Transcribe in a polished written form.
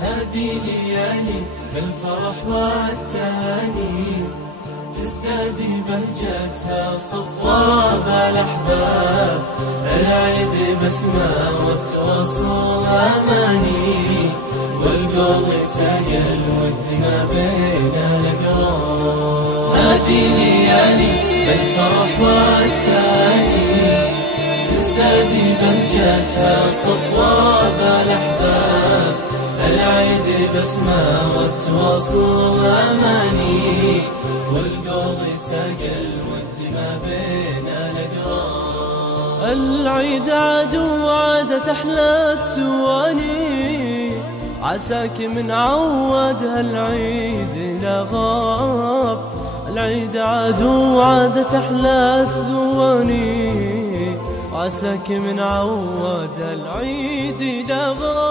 هذه ليالي بالفرح والتهاني، تزداد بهجتها صفوة بالأحباب. العيد بسمة والتواصل أماني، والقلب سايل ودنا بين الأقراب. هذه ليالي بالفرح والتهاني، تزداد بهجتها صفوة بالأحباب. العيد بسمة والتواصل أماني، والقلب ساقل والدماء بين الأقراب. العيد عاد وعادت أحلى الثواني، عساك من عود هالعيد لا غاب. العيد عاد وعادت أحلى الثواني، عساك من عود هالعيد لا غاب.